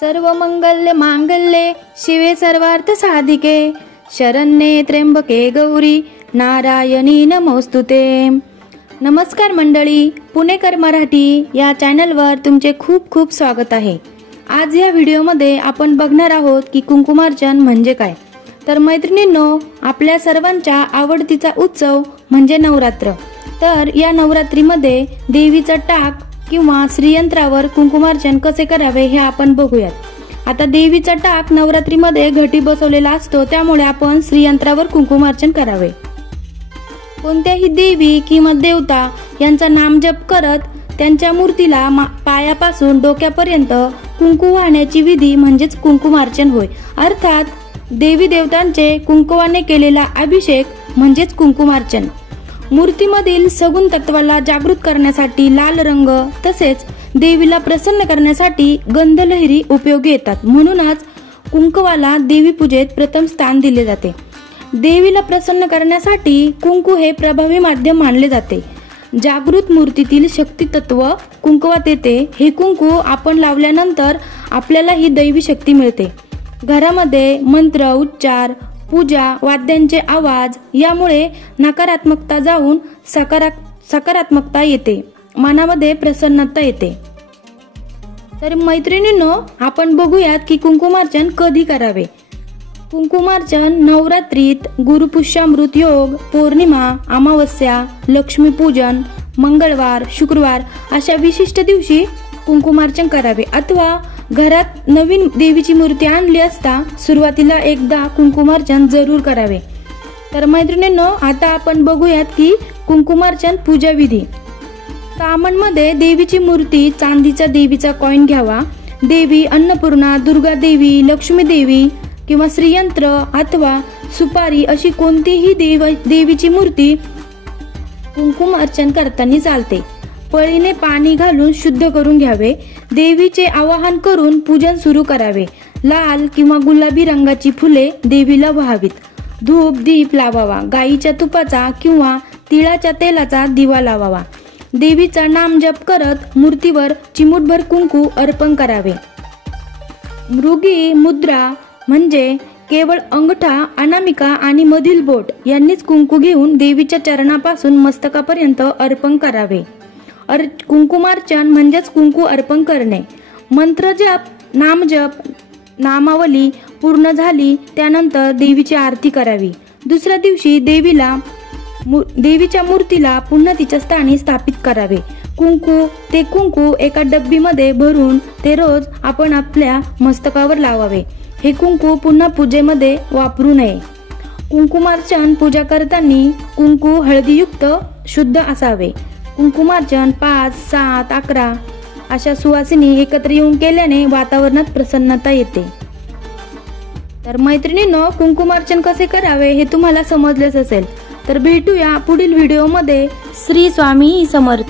सर्व मंगल्य मांगल्ये शिवे सर्वार्थ साधिके शरण्ये त्र्यंबके गौरी नारायणी नमोस्तुते। नमस्कार मंडळी, पुणेकर मराठी या चॅनलवर तुमचे खूप खूप स्वागत आहे। आज या व्हिडिओमध्ये आपण बघणार आहोत की कुंकुमार्चन म्हणजे काय। तर मैत्रिणींनो, आपल्या सर्वांच्या आवडतीचा उत्सव म्हणजे नवरात्र। तर या नवरात्रीमध्ये देवीचा टाक किंवा श्रीयंत्रावर कुंकुमार्चन कसे करावे हे आपण बघूयात। आता देवीचा टाक नवरात्रीमध्ये घटी बसवलेला असतो, त्यामुळे आपण श्रीयंत्रावर कुंकुमार्चन करावे। कोणत्याही देवी किंवा देवता यांचा नामजप करत त्यांच्या मूर्तीला पायापासून डोक्यापर्यंत कुंकू वाहण्याची विधी म्हणजेच कुंकुमार्चन होय। अर्थात देवी देवतांचे कुंकवाने केलेला अभिषेक म्हणजेच कुंकुमार्चन। मूर्तीमधील सगुण तत्वाला जागृत करण्यासाठी लाल रंग तसेच देवीला प्रसन्न करण्यासाठी गंधलहरी उपयोगी येतात। म्हणूनच कुंकवाला देवी पूजेत प्रथम स्थान दिले जाते। देवीला प्रसन्न करण्यासाठी कुंकू हे प्रभावी माध्यम मानले जाते। जागृत मूर्तीतील शक्ती तत्व कुंकवात येते। हे कुंकू आपण लावल्यानंतर आपल्याला ही दैवी शक्ती मिळते। घरामध्ये मंत्र उच्चार पूजा वाद्यांचे आवाज यामुळे नकारात्मकता जाऊन सकारात्मकता येते, मनामध्ये प्रसन्नता येते। तर मैत्रिणींनो, आपण बघूयात की कुंकुमार्चन कधी करावे। कुंकुमार्चन नवरात्रीत, गुरुपुष्यामृत योग, पौर्णिमा, अमावस्या, लक्ष्मीपूजन, मंगळवार, शुक्रवार अशा विशिष्ट दिवशी कुंकुमार्चन करावे। अथवा घरात नवीन देवीची मूर्ती आणली असता सुरुवातीला एकदा कुंकुमार्चन जरूर करावे। तर मैत्रिणींनो, आता आपण बघूयात की कुंकुमार्चन पूजा विधी। कामणमध्ये देवीची मूर्ती चांदीचा देवीचा कॉइन घ्यावा। देवी अन्नपूर्णा, दुर्गा देवी, लक्ष्मी देवी किंवा श्रीयंत्र अथवा सुपारी अशी कोणतीही देवीची मूर्ती कुंकुमार्चन करताना चालते। पळीने पाणी घालून शुद्ध करून घ्यावे। देवीचे आवाहन करून पूजन सुरू करावे। लाल किंवा गुलाबी रंगाची फुले देवीला व्हावीत। धूप दीप लावावा। गाईच्या तुपाचा किंवा तिळाच्या तेलाचा दिवा लावावा। देवीचा नाम जप करत मूर्तीवर चिमूटभर कुंकू अर्पण करावे। मृगी मुद्रा म्हणजे केवळ अंगठा, अनामिका आणि मधील बोट यांनीच कुंकू घेऊन देवीच्या चरणापासून मस्तकापर्यंत अर्पण करावे। कुंकुमार्चन म्हणजेच कुंकू अर्पण करणे। मंत्रजप, नामजप, नामावली पूर्ण झाली त्यानंतर देवीची आरती करावी। दुसऱ्या दिवशी देवीच्या मूर्तीला पुन्हा तिच्या स्थानी स्थापित करावे। कुंकू एका डब्बीमध्ये भरून ते रोज आपण आपल्या मस्तकावर लावावे। हे कुंकू पुन्हा पूजेमध्ये वापरू नये। कुंकुमार्चन पूजा करताना कुंकू हळदीयुक्त शुद्ध असावे। कुंकुमार्चन 5, 7, 11 अशा सुवासिनी एकत्र येऊन केल्याने वातावरणात प्रसन्नता येते। तर मैत्रिणींनो, कुंकुमार्चन कसे करावे हे तुम्हाला समजलेच असेल। तर भेटूया पुढील व्हिडिओमध्ये। श्री स्वामी समर्थ।